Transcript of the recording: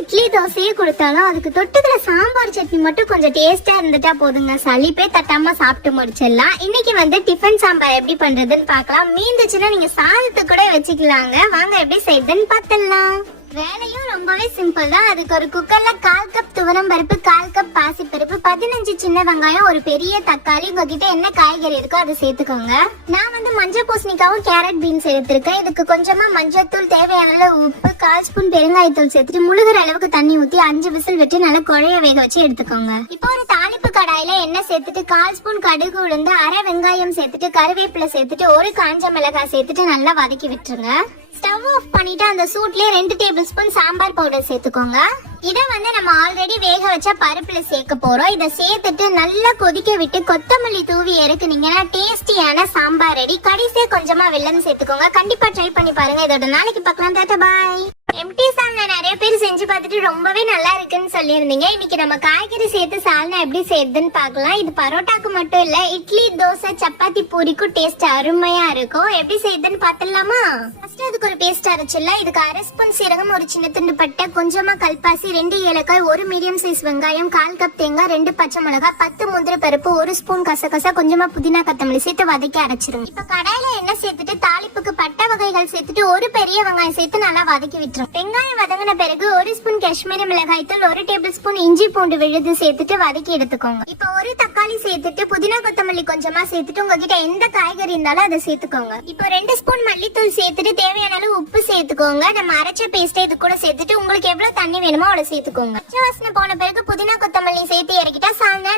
இட்லி தோசையே கொடுத்தாலும் அதுக்கு தொட்டுக்கிற சாம்பார் சட்னி மட்டும் கொஞ்சம் டேஸ்டா இருந்துட்டா போதுங்க, சளிப்பே தட்டாம சாப்பிட்டு முடிச்சிடலாம். இன்னைக்கு டிஃபன் சாம்பார் எப்படி பண்றதுன்னு பார்க்கலாம். மீந்துச்சுன்னா நீங்க சாதத்தை கூட வச்சுக்கலாங்க. வாங்க எப்படி செய்யுதுன்னு பார்த்துடலாம். வேலையும் ரொம்பவே சிம்பிள் தான். அதுக்கு ஒரு குக்கர்ல 1/4 கப் துவரம் பருப்பு, 1/4 கப் பாசி பருப்பு, 15 சின்ன வெங்காயம், ஒரு பெரிய தக்காளி, உங்ககிட்ட என்ன காய்கறி இருக்கோ அதை சேர்த்துக்கோங்க. நான் மஞ்சள் பூசணிக்காவும் கேரட் பீன்ஸ் எடுத்திருக்கேன். இதுக்கு கொஞ்சமா மஞ்சள்தூள், தேவையான அளவு உப்பு, 1/4 ஸ்பூன் பெருங்காயத்தூள் சேர்த்துட்டு முழுகிற அளவுக்கு தண்ணி ஊத்தி 5 விசில் வச்சு நல்லா குழைய வேக வச்சு எடுத்துக்கோங்க. இப்போ ஒரு தாளிப்பு கடாயில எண்ணெய் சேர்த்துட்டு 1/4 ஸ்பூன் கடுகு உளுந்து, அரை வெங்காயம் சேர்த்துட்டு கருவேப்பிலை சேர்த்துட்டு ஒரு காஞ்ச மிளகாய் சேர்த்துட்டு நல்லா வதக்கி விட்டுருங்க. ஸ்டவ் ஆஃப் பண்ணிட்டு அந்த சூட்லயே 2 டேபிள் ஸ்பூன் சாம்பார் பவுடர் சேர்த்துக்கோங்க. இதை நம்ம ஆல்ரெடி வேக வச்ச பருப்புல சேர்க்க போறோம். இதை சேர்த்துட்டு நல்லா கொதிக்க விட்டு கொத்தமல்லி தூவி இறக்குனீங்கன்னா டேஸ்டியான சாம்பார் ரெடி. கடைசியா கொஞ்சமா வெல்லம் சேர்த்துக்கோங்க. கண்டிப்பா ட்ரை பண்ணி பாருங்க. இதோட நாளைக்கு பார்க்கலாம். டாடா பாய். எம்டி சால்னா நிறைய பேர் செஞ்சு பார்த்துட்டு ரொம்பவே நல்லா இருக்குன்னு சொல்லியிருந்தீங்க. இன்னைக்கு நம்ம காய்கறி சேர்த்து சால்னா எப்படி செய்யுதுன்னு பார்க்கலாம். இது பரோட்டாக்கு மட்டும் இல்ல, இட்லி, தோசை, சப்பாத்தி, பூரிக்கும் டேஸ்ட் அருமையா இருக்கும். எப்படி செய்யுதுன்னு பார்த்துடலாமா? ஃபர்ஸ்ட் அதுக்கு ஒரு பேஸ்ட் அரைச்சிடலாம். இதுக்கு 1/2 ஸ்பூன் சீரகம், ஒரு சின்ன துண்டு பட்டை, கொஞ்சமா கல்பாசி, 2 ஏலக்காய், ஒரு மீடியம் சைஸ் வெங்காயம், 1/4 கப் தேங்காய், 2 பச்சை மிளகாய், 10 முந்திரி பருப்பு, 1 ஸ்பூன் கசகசா, கொஞ்சமா புதினா கொத்தமல்லி சேர்த்து வதக்கி அரைச்சிருங்க. இப்ப கடாயில எண்ணெய் சேர்த்துட்டு தாளிப்புக்கு பட்டை வகைகள் சேர்த்துட்டு ஒரு பெரிய வெங்காயம் சேர்த்து நல்லா வதக்கி விட்டுரும். வெங்காயம் வதங்கின பிறகு 1 ஸ்பூன் காஷ்மீரி மிளகாய் தூள், 1 டேபிள் ஸ்பூன் இஞ்சி பூண்டு விழுது சேர்த்துட்டு வதக்கி எடுத்துக்கோங்க. இப்ப ஒரு தக்காளி சேர்த்துட்டு புதினா கொத்தமல்லி கொஞ்சமா சேர்த்துட்டு உங்ககிட்ட எந்த காய்கறி இருந்தாலும் அதை சேர்த்துக்கோங்க. இப்போ 2 ஸ்பூன் மல்லித்தூள் சேர்த்துட்டு தேவையான அளவு உப்பு சேர்த்துக்கோங்க. நம்ம அரைச்ச பேஸ்ட் இது கூட சேர்த்துட்டு உங்களுக்கு எவ்வளவு தண்ணி வேணுமோ அவ்வளவு சேர்த்துக்கோங்க. பச்சை வாசனை போன பிறகு புதினா கொத்தமல்லி சேர்த்து இறக்கிட்டா சால்னா